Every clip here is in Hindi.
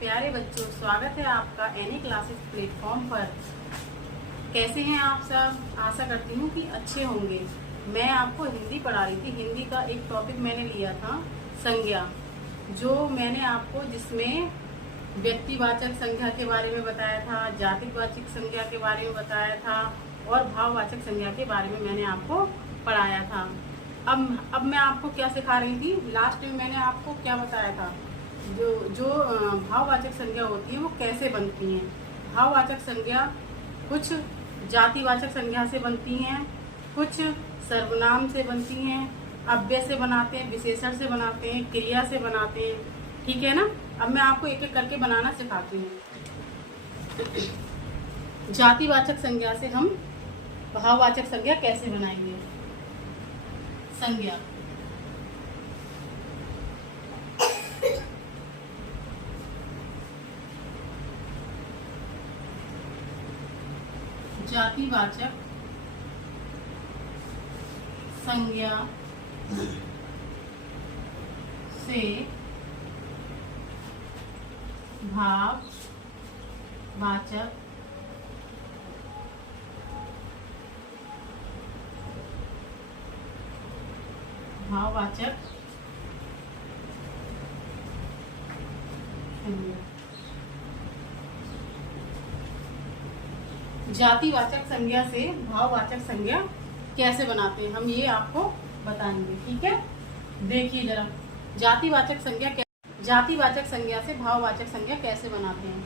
प्यारे बच्चों, स्वागत है आपका एनी क्लासेस प्लेटफॉर्म पर। कैसे हैं आप सब? आशा करती हूँ कि अच्छे होंगे। मैं आपको हिंदी पढ़ा रही थी। हिंदी का एक टॉपिक मैंने लिया था संज्ञा, जो मैंने आपको जिसमें व्यक्तिवाचक संज्ञा के बारे में बताया था, जातिवाचक संज्ञा के बारे में बताया था और भाववाचक संज्ञा के बारे में मैंने आपको पढ़ाया था। अब मैं आपको क्या सिखा रही थी? लास्ट में मैंने आपको क्या बताया था? जो भाववाचक संज्ञा होती है वो कैसे बनती हैं। भाववाचक संज्ञा कुछ जातिवाचक संज्ञा से बनती हैं, कुछ सर्वनाम से बनती हैं, अव्यय से बनाते हैं, विशेषण से बनाते हैं, क्रिया से बनाते हैं। ठीक है ना? अब मैं आपको एक एक करके बनाना सिखाती हूँ। जातिवाचक संज्ञा से हम भाववाचक संज्ञा कैसे बनाएंगे। संज्ञा जातिवाचक संज्ञा से भाववाचक जातिवाचक संज्ञा से भाववाचक संज्ञा कैसे बनाते हैं, हम ये आपको बताएंगे। ठीक है, देखिए जरा जातिवाचक संज्ञा से भाववाचक संज्ञा कैसे बनाते हैं।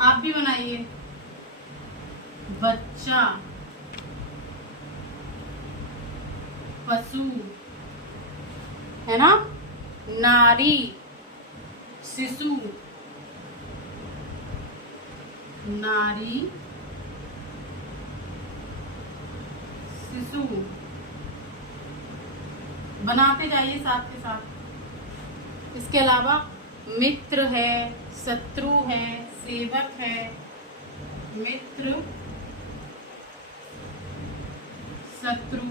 आप भी बनाइए। बच्चा, पशु, है ना, नारी, शिशु, नारी, शिशु, बनाते जाइए साथ के साथ। इसके अलावा मित्र है, शत्रु है, सेवक है। मित्र, शत्रु,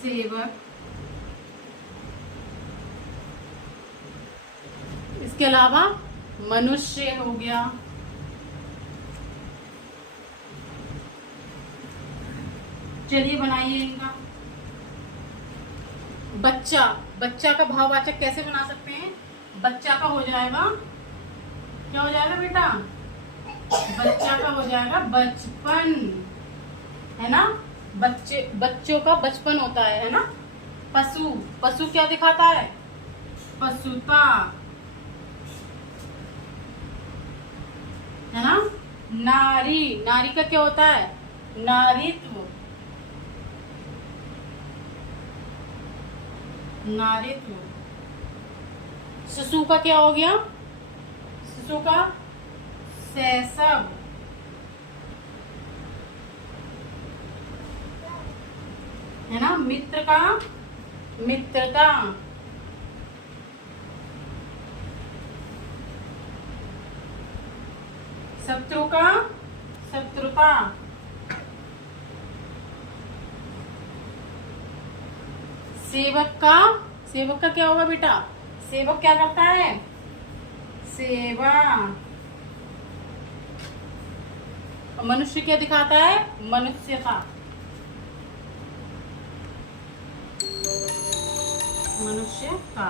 सेवक। इसके अलावा मनुष्य हो गया, चलिए बनाइए इनका। बच्चा का भाववाचक कैसे बना सकते हैं? बच्चा का हो जाएगा, क्या हो जाएगा बेटा? बच्चा का हो जाएगा बचपन, है ना। बच्चों का बचपन होता है ना। पशु क्या दिखाता है? पशुता, है ना। नारी का क्या होता है? नारीत्व, शिशु का क्या हो गया? शिशु का शैशव, है ना। मित्र का मित्रता, शत्रु का शत्रुता, सेवक का क्या होगा बेटा? सेवक क्या करता है? सेवा। मनुष्य क्या दिखाता है? मनुष्यता, मनुष्यता।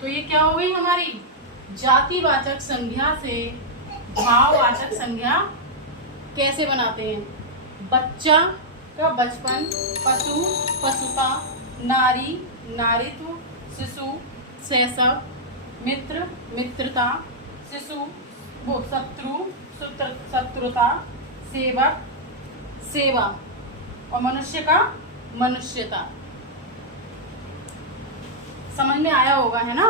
तो ये क्या हो गई हमारी जातिवाचक संज्ञा से भाववाचक संज्ञा कैसे बनाते हैं। बच्चा का बचपन, पशु पशुता, नारी नारीत्व, शिशु शैशव, मित्र मित्रता, शत्रु शत्रुता, सेवक सेवा और मनुष्य का मनुष्यता। समझ में आया होगा, है ना।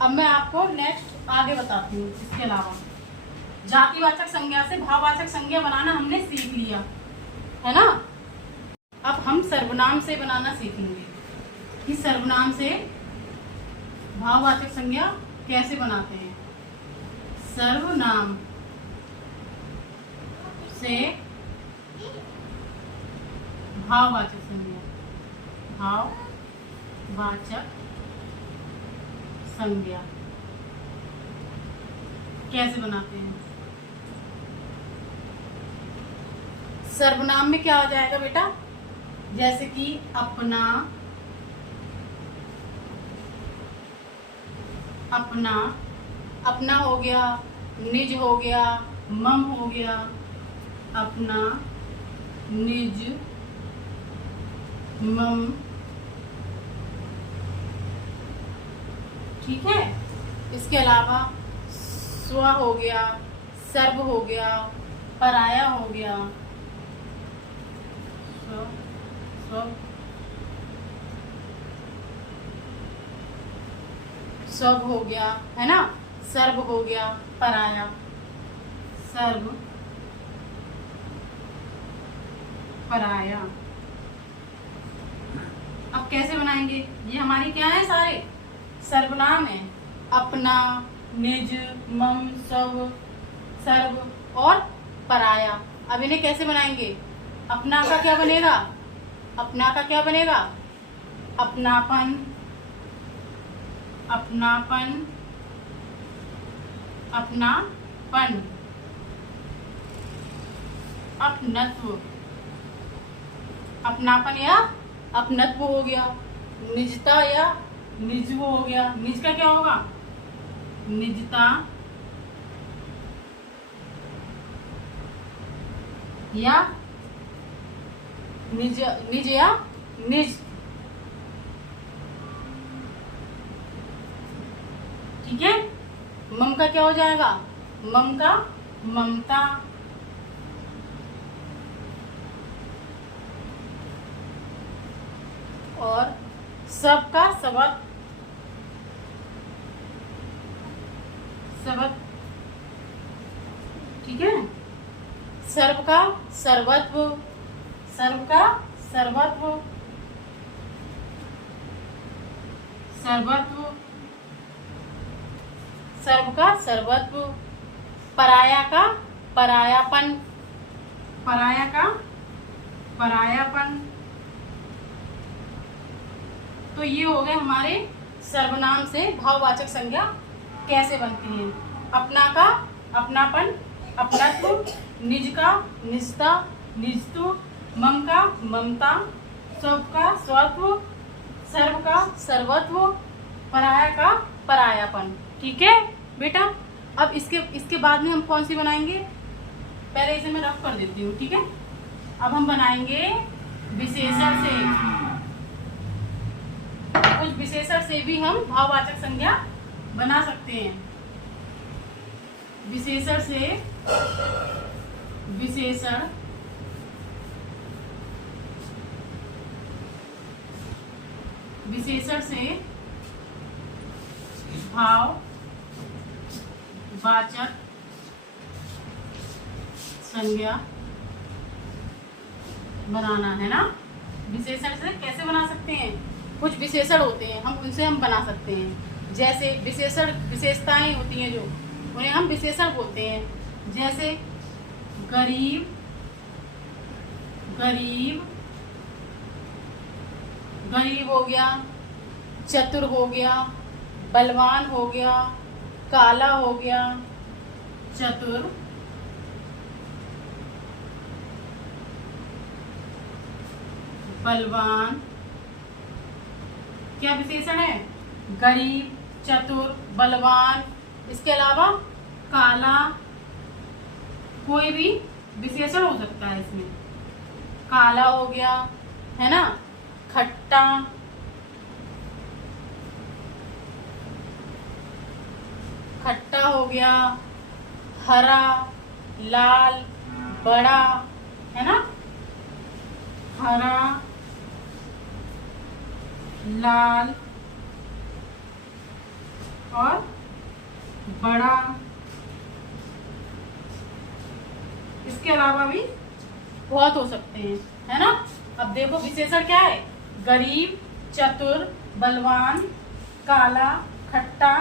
अब मैं आपको नेक्स्ट आगे बताती हूँ। इसके अलावा जातिवाचक संज्ञा से भाववाचक संज्ञा बनाना हमने सीख लिया, है ना। अब हम सर्वनाम से बनाना सीखेंगे कि सर्वनाम से भाववाचक संज्ञा कैसे बनाते हैं। सर्वनाम से भाववाचक संज्ञा, भाव वाचक संज्ञा कैसे बनाते हैं? सर्वनाम में क्या हो जाएगा बेटा? जैसे कि अपना, अपना, अपना हो गया, निज हो गया, मम हो गया, अपना, निज, मम, ठीक है। इसके अलावा स्व हो गया, सर्व हो गया, पराया हो गया, स्व, स्व, सब हो गया, है ना, सर्व हो गया, पराया, सर्व, पराया। अब कैसे बनाएंगे? ये हमारी क्या है? सारे सर्वनाम है। अपना, निज, मम, सब, सर्व और पराया। अब इन्हें कैसे बनाएंगे? अपना का क्या बनेगा? अपना का क्या बनेगा? अपनापन, अपनापन, अपनापन, अपनत्व, अपनापन या अपनत्व हो गया। निजता या निजव हो गया। निज का क्या होगा? निजता या निज, निज या निज, ठीक है। मम का क्या हो जाएगा? मम का ममता, और सब का सबक, सबक, ठीक है। सर्व का सर्वत्व, सर्व का सर्वत्व, सर्वत्व, सर्व का सर्वत्व। पराया का परायापन, पराया का परायापन। तो ये हो गए हमारे सर्वनाम से भाववाचक संज्ञा कैसे बनती है। अपना का अपनापन, अपनत्व, निज का निजता, निजत्व, मम का ममता, सब का स्वत्व, सर्व का सर्वत्व, पराया का परायापन। ठीक है बेटा। अब इसके बाद में हम कौन सी बनाएंगे? पहले इसे मैं रफ कर देती हूँ, ठीक है। अब हम बनाएंगे विशेषण से। कुछ विशेषण से भी हम भाववाचक संज्ञा बना सकते हैं। विशेषण से, विशेषण, विशेषण से भाववाचक संज्ञा बनाना है ना। विशेषण से कैसे बना सकते हैं? कुछ विशेषण होते हैं, हम उनसे हम बना सकते हैं। जैसे विशेषण, विशेषताएं होती हैं जो, उन्हें हम विशेषण बोलते हैं। जैसे गरीब, गरीब, गरीब हो गया, चतुर हो गया, बलवान हो गया, काला हो गया, चतुर, बलवान। क्या विशेषण है? गरीब, चतुर, बलवान। इसके अलावा काला, कोई भी विशेषण हो सकता है इसमें। काला हो गया, है ना, खट्टा, खट्टा हो गया, हरा, लाल, बड़ा, है ना, हरा, लाल और बड़ा। इसके अलावा भी बहुत हो सकते हैं, है ना। अब देखो विशेषण क्या है? गरीब, चतुर, बलवान, काला, खट्टा,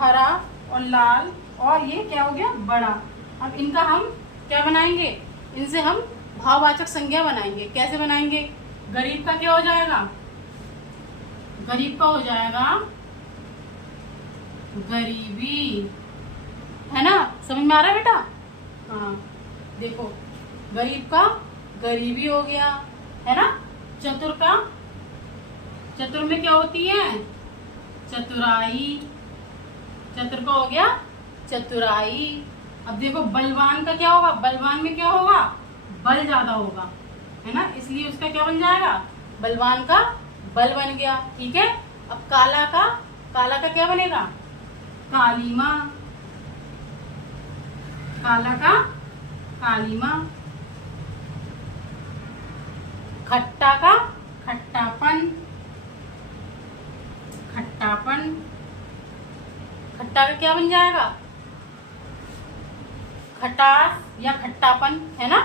हरा और लाल, और ये क्या हो गया? बड़ा। अब इनका हम क्या बनाएंगे? इनसे हम भाववाचक संज्ञा बनाएंगे। कैसे बनाएंगे? गरीब का क्या हो जाएगा? गरीब का हो जाएगा गरीबी, है ना? समझ में आ रहा है बेटा? हाँ, देखो गरीब का गरीबी हो गया, है ना? चतुर का, चतुर में क्या होती है? चतुराई। चतुर का हो गया चतुराई। अब देखो बलवान का क्या होगा? बलवान में क्या होगा? बल ज्यादा होगा, है ना? इसलिए उसका क्या बन जाएगा? बलवान का बल बन गया। ठीक है। अब काला का क्या बनेगा? कालीमा। काला का कालीमा। खट्टा का खट्टापन। खट्टापन। खट्टा का क्या बन जाएगा? खटास या खट्टापन, है ना?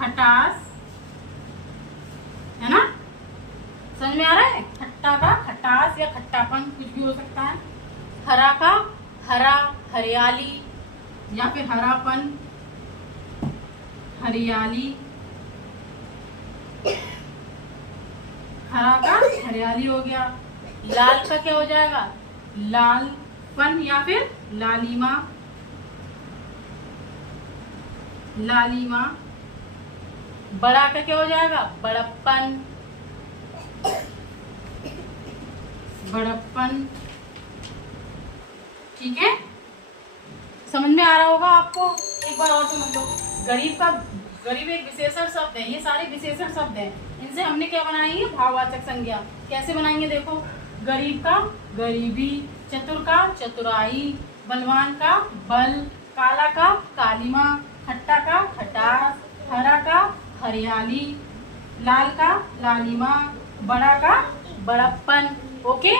खटास, है ना? समझ में आ रहा है? खट्टा का खटास या खट्टापन कुछ भी हो सकता है। हरा का हरा, हरियाली या फिर हरापन, हरियाली। हरा का हरियाली हो गया। लाल का क्या हो जाएगा? लालपन या फिर लालिमा। लालिमा। बड़ा का क्या हो जाएगा? बड़प्पन। बड़प्पन। ठीक है, समझ में आ रहा होगा आपको? एक बार और समझ लो। गरीब एक विशेषण शब्द है। ये सारे विशेषण शब्द हैं, इनसे हमने क्या बनाएंगे? भाववाचक संज्ञा। कैसे बनाएंगे? देखो, गरीब का गरीबी, चतुर का चतुराई, बलवान का बल, काला का कालीमा, खट्टा का खटास, हरा का हरियाली, लाल का लालिमा, बड़ा का बड़प्पन। ओके,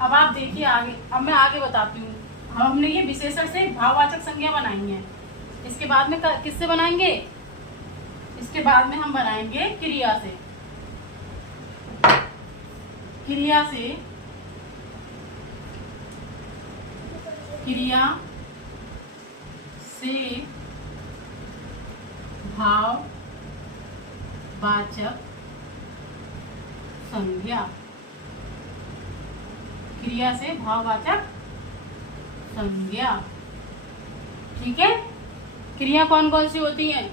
अब आप देखिए आगे। अब मैं आगे बताती हूँ। हमने ये विशेषण से भाववाचक संज्ञा बनाई है। इसके बाद में किससे बनाएंगे? इसके बाद में हम बनाएंगे क्रिया से। क्रिया से, क्रिया से भाववाचक संज्ञा। क्रिया से भाववाचक संज्ञा। ठीक है। क्रिया कौन कौन सी होती हैं?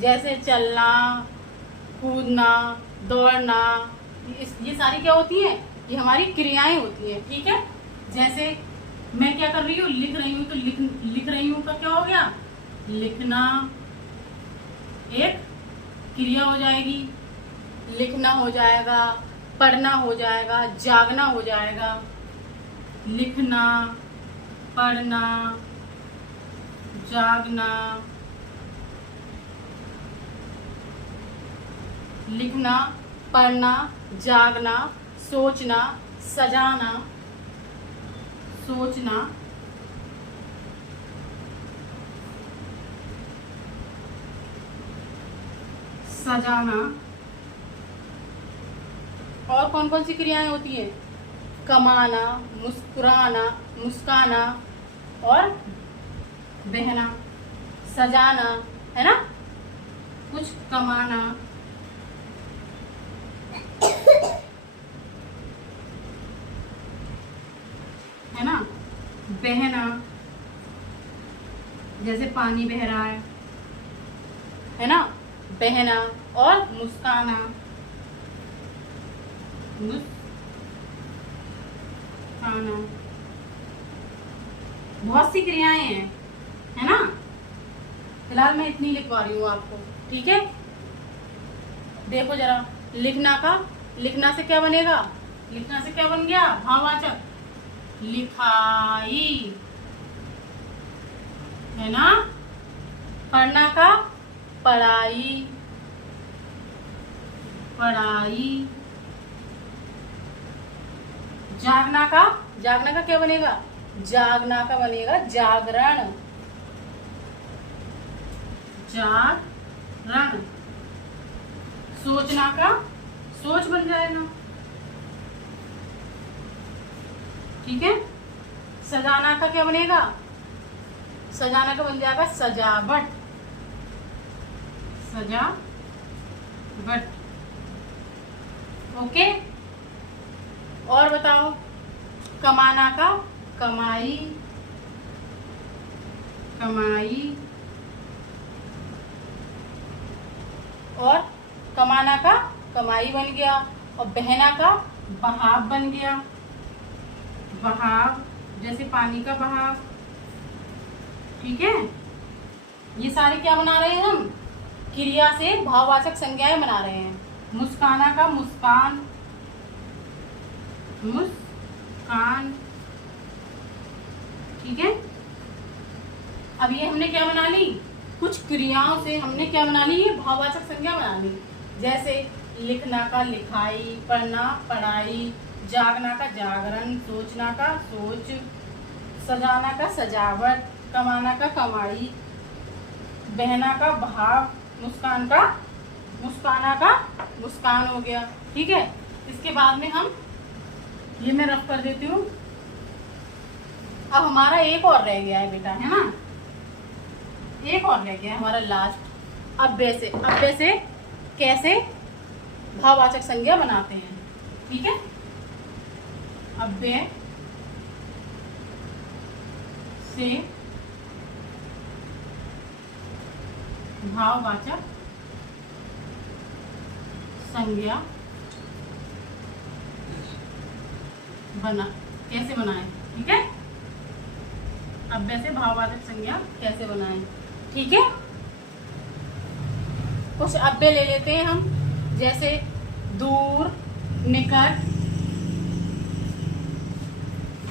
जैसे चलना, कूदना, दौड़ना, ये सारी क्या होती हैं? ये हमारी क्रियाएं होती हैं। ठीक है। जैसे मैं क्या कर रही हूँ? लिख रही हूँ। तो लिख रही हूँ का क्या हो गया? लिखना एक क्रिया हो जाएगी। लिखना हो जाएगा, पढ़ना हो जाएगा, जागना हो जाएगा। लिखना, पढ़ना, जागना। लिखना, पढ़ना, जागना, सोचना, सजाना, सोचना, सजाना। और कौन कौन सी क्रियाएं होती हैं? कमाना, मुस्कुराना, मुस्काना और बहना, सजाना, है ना? कुछ कमाना, है ना? बहना, जैसे पानी बह रहा है ना? बहना। और मुस्काना, मुस्काना। बहुत सी क्रियाएं हैं, है ना? फिलहाल मैं इतनी लिखवा रही हूँ आपको। ठीक है। देखो जरा, लिखना से क्या बनेगा? लिखना से क्या बन गया? भाववाचक। लिखाई, है ना? पढ़ना का पढ़ाई, पढ़ाई। जागना का क्या बनेगा? जागना का बनेगा जागरण, जागरण। सोचना का सोच बन जाएगा। ठीक है। सजाना का क्या बनेगा? सजाना का बन जाएगा सजावट, सजावट। ओके। और बताओ, कमाना का कमाई, कमाई, और कमाना का कमाई बन गया, और बहना का बहाव बन गया, बहाव जैसे पानी का बहाव। ठीक है, ये सारे क्या बना रहे हैं हम, क्रिया से भाववाचक संज्ञाएं बना रहे हैं। मुस्काना का मुस्कान, मुस्कान। ठीक है, अब ये हमने क्या बना ली, कुछ क्रियाओं से हमने क्या बना ली, ये भाववाचक संज्ञा बना ली। जैसे लिखना का लिखाई, पढ़ना पढ़ाई, जागना का जागरण, सोचना का सोच, सजाना का सजावट, कमाना का कमाई, बहना का भाव, मुस्कान का मुस्काना का मुस्कान हो गया। ठीक है, इसके बाद में हम ये मैं रफ कर देती हूँ। अब हमारा एक और रह गया है बेटा, है ना, एक और रह गया है हमारा लास्ट। अव्यय से, अव्यय से कैसे भाववाचक संज्ञा बनाते हैं। ठीक है, अव्यय से भाववाचक संज्ञा कैसे बनाएं। ठीक है, अव्यय से भाववाचक संज्ञा कैसे बनाएं। ठीक है, कुछ अव्यय ले लेते हैं हम, जैसे दूर, निकट,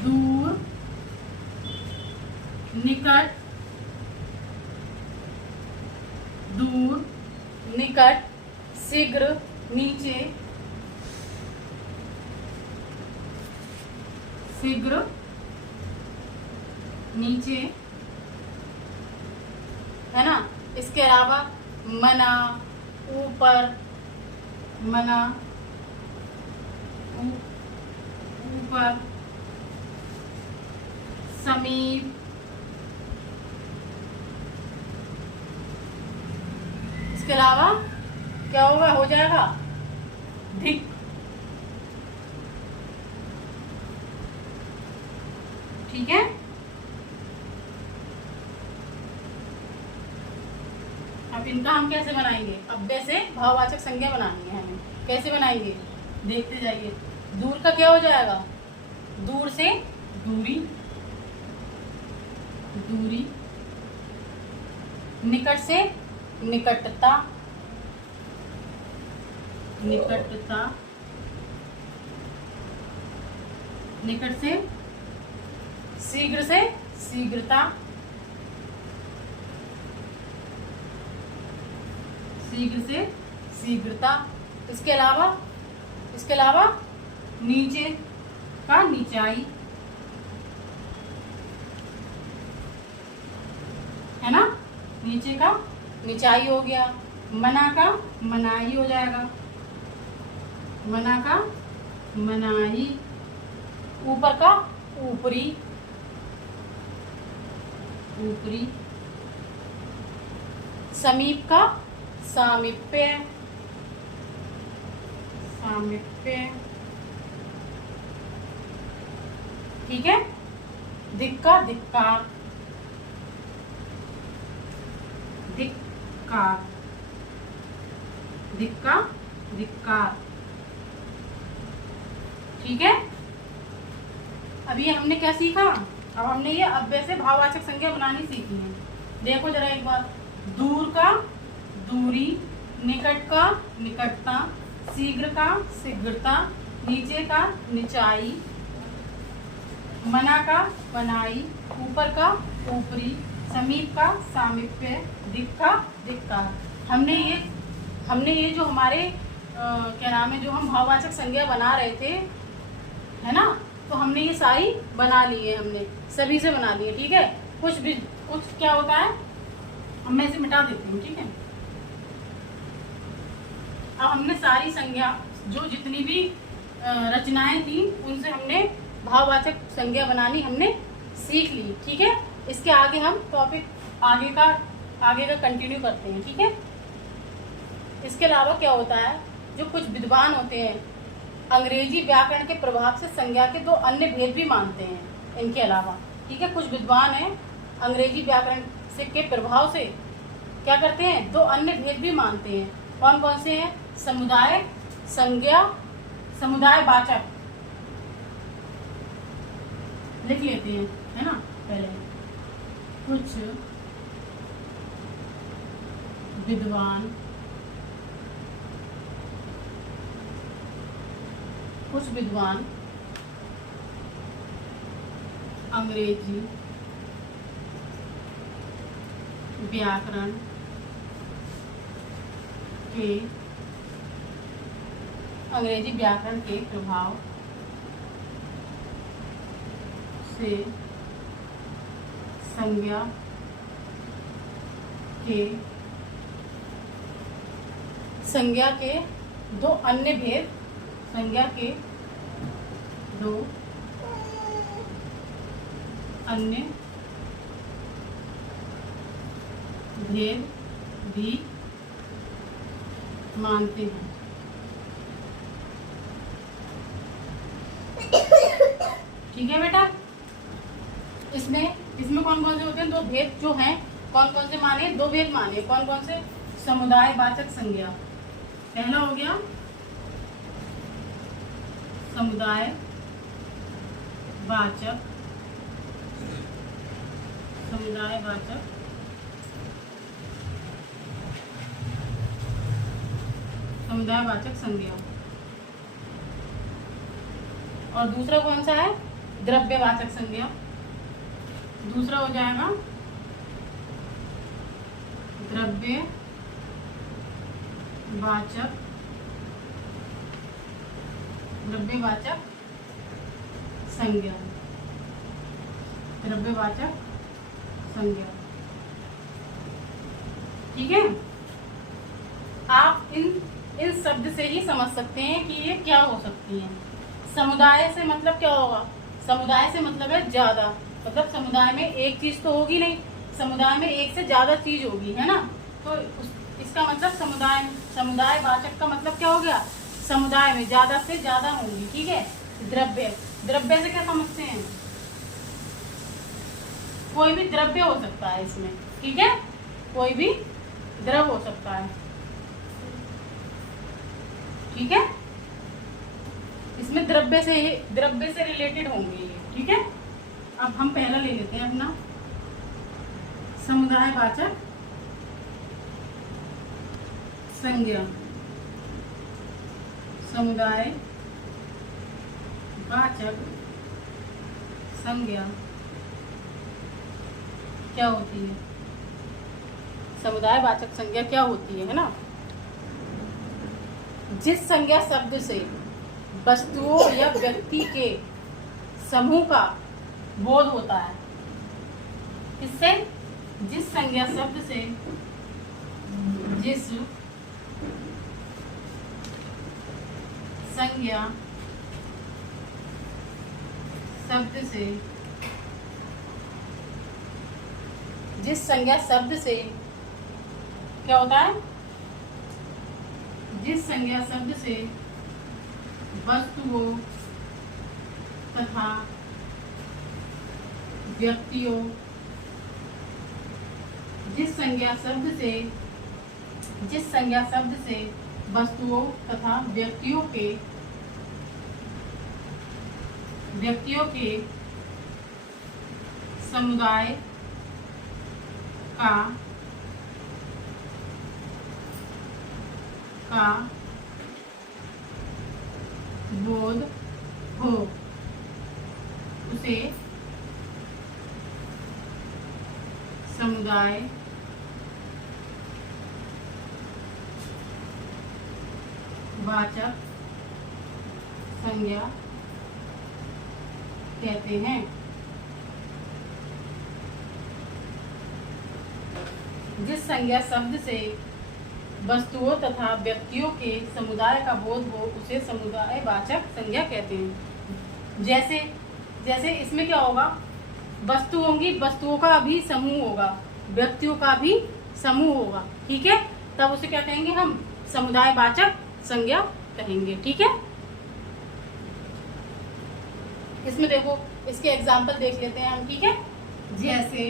दूर, निकट, दूर, निकट, शीघ्र, नीचे, शीघ्र, नीचे, है ना। इसके अलावा मना, ऊपर, मना, ऊपर, समीप, इसके अलावा क्या होगा, हो जाएगा धिक। ठीक है, अब इनका हम कैसे बनाएंगे, अव्यय से भाववाचक संज्ञा बनानी है हमें, कैसे बनाएंगे देखते जाइए। दूर का क्या हो जाएगा, दूर से दूरी, दूरी, निकट से निकटता, निकटता, निकट से शीघ्र से शीघ्रता, शीघ्र से शीघ्रता। इसके अलावा नीचे का नीचाई, है ना, नीचे का नीचाई हो गया। मना का मनाई हो जाएगा, मना का मनाई। ऊपर का ऊपरी, ऊपरी। समीप का सामीप्य, सामीप्य। ठीक है, दिक् का धिक्कार, धिक्कार, दिक् का धिक्कार। ठीक है, अब ये हमने क्या सीखा, अब हमने ये अव्यय से भाववाचक संज्ञा बनानी सीखी है। देखो जरा एक बार, दूर का दूरी, निकट का निकटता, शीघ्र का शीघ्रता, नीचे का नीचाई, मना का मनाई, ऊपर का ऊपरी, समीप का सामीप्य, दिक् का धिक्कार। हमने ये जो हमारे क्या नाम है, जो हम भाववाचक संज्ञा बना रहे थे, है ना, तो हमने ये सारी बना ली है, हमने सभी से बना ली है। ठीक है, कुछ क्या होता है, अब मैं इसे मिटा देती हूँ। ठीक है, अब हमने सारी संज्ञा, जो जितनी भी रचनाएं थी, उनसे हमने भाववाचक संज्ञा बनानी हमने सीख ली। ठीक है, इसके आगे हम टॉपिक आगे का कंटिन्यू करते हैं। ठीक है, इसके अलावा क्या होता है, जो कुछ विद्वान होते हैं, अंग्रेजी व्याकरण के प्रभाव से संज्ञा के दो अन्य भेद भी मानते हैं इनके अलावा। ठीक है, कुछ विद्वान हैं अंग्रेजी व्याकरण से के प्रभाव से क्या करते हैं, दो अन्य भेद भी मानते हैं। कौन कौन से हैं? समुदाय, संज्ञा, समुदाय वाचक। लिख लेते हैं, है ना। पहले कुछ विद्वान अंग्रेजी व्याकरण के प्रभाव से संज्ञा के दो अन्य भेद, संज्ञा के दो अन्य भेद भी मानते हैं। ठीक है बेटा, इसमें कौन कौन से होते हैं? दो भेद जो हैं, कौन कौन से माने? दो भेद माने। कौन कौन से? समुदाय वाचक संज्ञा। पहला हो गया समुदाय वाचक संज्ञा। और दूसरा कौन सा है? द्रव्यवाचक संज्ञा। दूसरा हो जाएगा द्रव्यवाचक संज्ञा। ठीक है, आप इन शब्द से ही समझ सकते हैं कि ये क्या हो सकती हैं। समुदाय से मतलब क्या होगा? समुदाय से मतलब है ज्यादा, मतलब समुदाय में एक चीज तो होगी नहीं, समुदाय में एक से ज्यादा चीज होगी, है ना। तो इसका मतलब समुदाय वाचक का मतलब क्या हो गया? समुदाय में ज्यादा से ज्यादा होंगी। ठीक है, द्रव्य से क्या समझते हैं? कोई भी द्रव्य हो सकता है इसमें। ठीक है, कोई भी द्रव हो सकता है। ठीक है, इसमें द्रव्य से रिलेटेड होंगे ये। ठीक है, अब हम पहला ले लेते हैं अपना समुदाय वाचक संज्ञा। समुदाय वाचक संज्ञा क्या होती है? समुदाय वाचक संज्ञा क्या होती है ना। जिस संज्ञा शब्द से वस्तुओं या व्यक्ति के समूह का बोध होता है, इससे जिस संज्ञा शब्द से क्या होता है? जिस संज्ञा शब्द से वस्तुओं तथा व्यक्तियों जिस संज्ञा शब्द से वस्तुओं तथा व्यक्तियों के समुदाय का बोध हो, उसे समुदाय वाचक संज्ञा कहते हैं। जिस संज्ञा शब्द से वस्तुओं तथा व्यक्तियों के समुदाय का बोध हो, उसे समुदाय वाचक संज्ञा कहते हैं। जैसे इसमें क्या होगा? वस्तु होंगी, वस्तुओं का भी समूह होगा, व्यक्तियों का भी समूह होगा। ठीक है, तब उसे क्या कहेंगे? हम समुदाय वाचक संज्ञा कहेंगे। ठीक है। इसमें देखो, इसके एग्जाम्पल देख लेते हैं हम, ठीक है। जैसे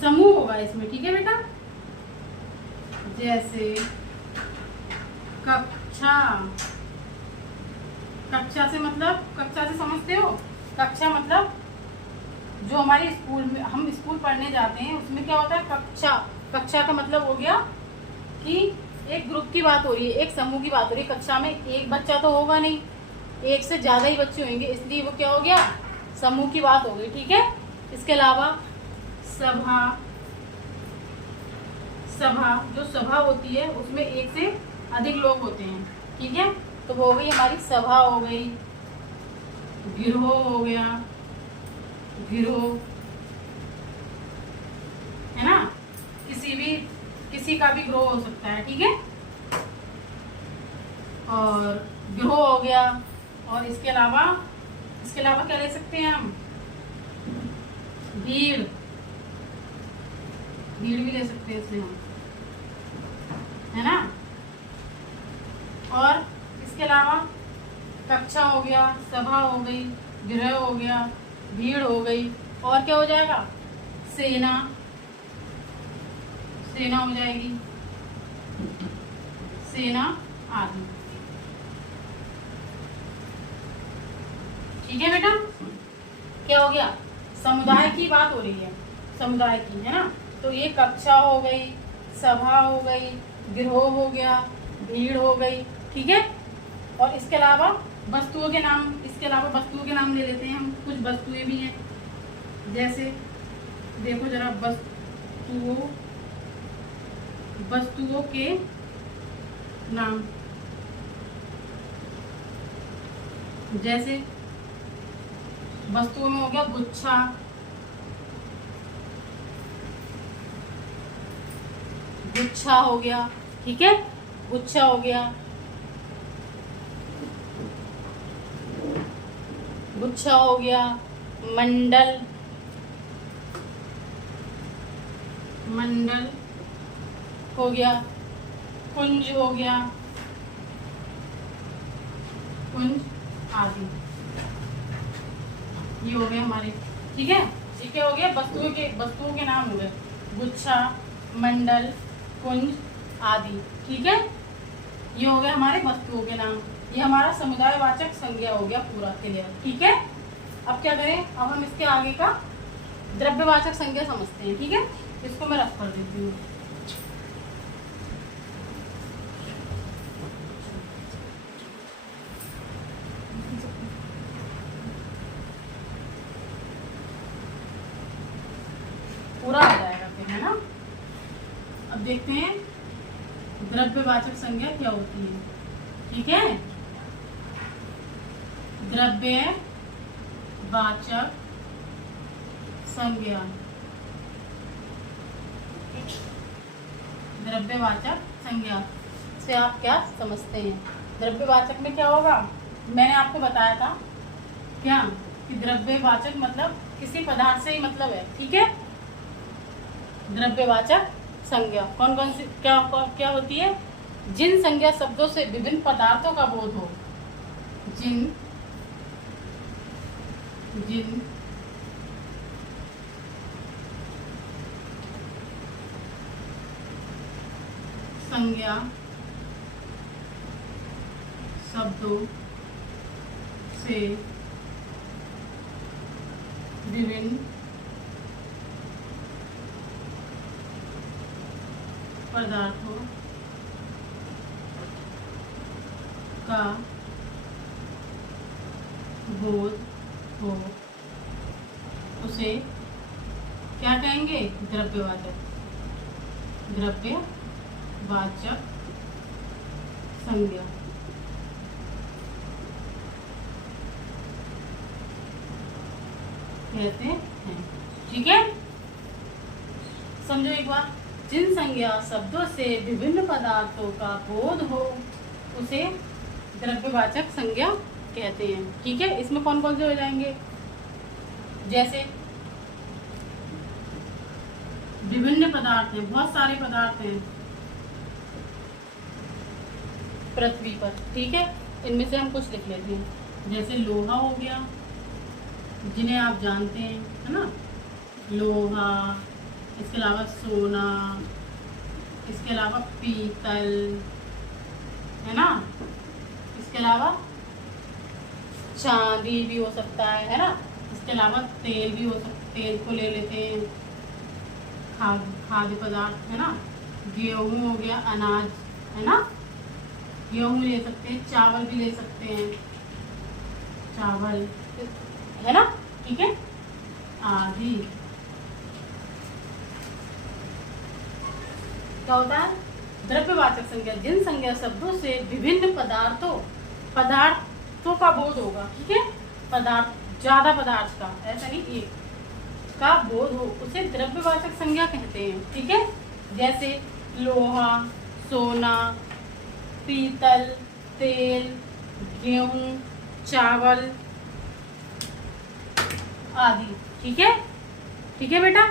समूह होगा इसमें, ठीक है बेटा। जैसे कक्षा, कक्षा से मतलब, कक्षा से समझते हो, कक्षा मतलब जो हमारे स्कूल में, हम स्कूल पढ़ने जाते हैं उसमें क्या होता है, कक्षा। कक्षा का मतलब हो गया कि एक ग्रुप की बात हो रही है, एक समूह की बात हो रही है। कक्षा में एक बच्चा तो होगा नहीं, एक से ज्यादा ही बच्चे होंगे, इसलिए वो क्या हो गया, समूह की बात हो गई, ठीक है। इसके अलावा सभा, सभा जो सभा होती है उसमें एक से अधिक लोग होते हैं, ठीक है। तो वो हो गई हमारी सभा हो गई। गिरोह हो गया, गिरोह है ना, किसी का भी गिरोह हो सकता है, ठीक है। और गिरोह हो गया, और इसके अलावा क्या ले सकते हैं हम, भीड़, भीड़ भी ले सकते हैं इसमें हम, है ना। और इसके अलावा कक्षा हो गया, सभा हो गई, गृह हो गया, भीड़ हो गई, और क्या हो जाएगा, सेना, सेना हो जाएगी, सेना आदि, ठीक है बेटा। क्या हो गया, समुदाय की बात हो रही है, समुदाय की, है ना। तो ये कक्षा हो गई, सभा हो गई, गिरोह हो गया, भीड़ हो गई, ठीक है। और इसके अलावा वस्तुओं के नाम, इसके अलावा वस्तुओं के नाम ले लेते हैं हम। कुछ वस्तुएं भी हैं, जैसे देखो जरा, वस्तुओं के नाम, जैसे वस्तुओं में हो गया गुच्छा, गुच्छा हो गया, ठीक है, गुच्छा हो गया, गुच्छा हो गया, मंडल, मंडल हो गया, कुंज हो गया, कुंज आदि, ये हो गए हमारे, ठीक है। ये क्या हो गया, वस्तुओं के नाम हो गए, गुच्छा, मंडल, कुंज आदि, ठीक है। ये हो गए हमारे वस्तुओं के नाम। ये हमारा समुदायवाचक संज्ञा हो गया पूरा क्लियर, ठीक है। अब क्या करें, अब हम इसके आगे का द्रव्यवाचक संज्ञा समझते हैं, ठीक है। इसको मैं रख कर देती हूँ। पूरा आ जाएगा फिर, है ना। अब देखते हैं द्रव्यवाचक संज्ञा क्या होती है, ठीक है। द्रव्यवाचक संज्ञा, द्रव्यवाचक संज्ञा से आप क्या समझते हैं। द्रव्यवाचक में क्या होगा, मैंने आपको बताया था क्या, कि द्रव्यवाचक मतलब किसी पदार्थ से ही मतलब है, ठीक है। द्रव्यवाचक संज्ञा कौन कौन सी क्या होती है, जिन संज्ञा शब्दों से विभिन्न पदार्थों का बोध हो, जिन संज्ञा शब्दों से विभिन्न पदार्थों का बोध हो, उसे क्या कहेंगे, द्रव्यवाचक, द्रव्यवाचक संज्ञा कहते हैं, ठीक है। समझो एक बार, जिन संज्ञा शब्दों से विभिन्न पदार्थों का बोध हो उसे द्रव्यवाचक संज्ञा कहते हैं, ठीक है। इसमें कौन कौन से हो जाएंगे, जैसे विभिन्न पदार्थ हैं, बहुत सारे पदार्थ हैं पृथ्वी पर, ठीक है। इनमें से हम कुछ लिख लेते हैं। जैसे लोहा हो गया, जिन्हें आप जानते हैं, है ना, लोहा। इसके अलावा सोना, इसके अलावा पीतल, है ना, इसके अलावा चांदी भी हो सकता है ना। इसके अलावा तेल भी हो सकता, तेल को ले लेते हैं, खाद्य पदार्थ, है ना। गेहूँ हो गया, अनाज, है ना, गेहूँ ले सकते हैं, चावल भी ले सकते हैं, चावल, है ना, ठीक है, आदि। क्या होता है? द्रव्यवाचक संज्ञा, जिन संज्ञा शब्दों से विभिन्न पदार्थों का बोध होगा, ठीक है, पदार्थ, ज्यादा पदार्थ का, ऐसा नहीं एक का बोध हो, उसे द्रव्यवाचक संज्ञा कहते हैं, ठीक है। जैसे लोहा, सोना, पीतल, तेल, गेहूं, चावल आदि, ठीक है, ठीक है बेटा।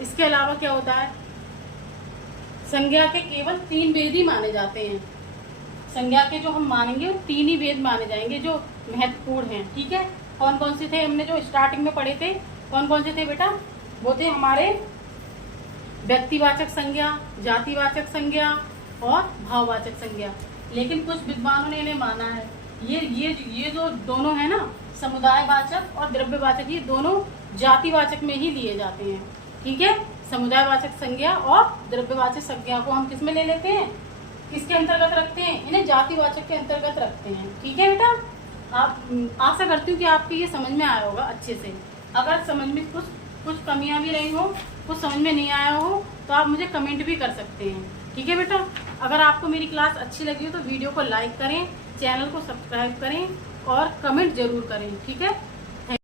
इसके अलावा क्या होता है? संज्ञा के केवल 3 वेद ही माने जाते हैं। संज्ञा के जो हम मानेंगे वो 3 ही वेद माने जाएंगे जो महत्वपूर्ण हैं, ठीक है। कौन कौन से थे? हमने जो स्टार्टिंग में पढ़े थे, कौन कौन से थे बेटा? वो थे हमारे व्यक्तिवाचक संज्ञा, जातिवाचक संज्ञा और भाववाचक संज्ञा। लेकिन कुछ विद्वानों ने इन्हें माना है, ये जो दोनों है ना, समुदायवाचक और द्रव्यवाचक, ये दोनों जातिवाचक में ही लिए जाते हैं, ठीक है। समुदायवाचक संज्ञा और द्रव्यवाचक संज्ञा को हम किस में ले लेते हैं? किसके अंतर्गत रखते हैं? इन्हें जातिवाचक के अंतर्गत रखते हैं, ठीक है बेटा। आप आशा करती हूँ कि आपके ये समझ में आया होगा अच्छे से। अगर समझ में कुछ कमियां भी रही हो, कुछ समझ में नहीं आया हो, तो आप मुझे कमेंट भी कर सकते हैं, ठीक है बेटा। अगर आपको मेरी क्लास अच्छी लगी हो तो वीडियो को लाइक करें, चैनल को सब्सक्राइब करें और कमेंट जरूर करें, ठीक है।